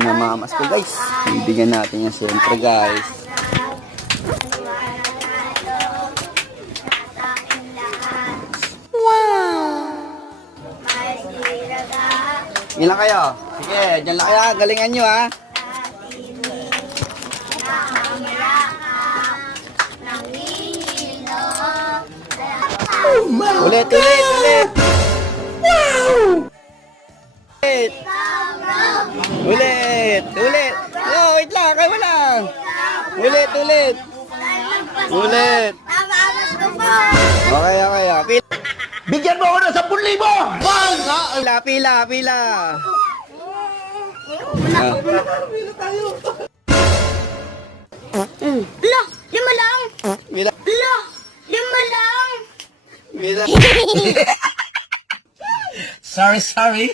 Namamas ko guys. Bibigyan natin yan siyempre guys. Ilan kayo? Sige, dyan lang kayo. Galingan nyo ha. Ulit, ulit, ulit. Ulit. Ulit, ulit. Oh, wait lang, kayo lang. Ulit, ulit. Ulit. Okay, okay. Bigyan mo ako ng 10,000! Bang! Pila, pila, pila. Ah. Lo, 5 lang. Pila, Lo, 5 lang. pila. Sorry.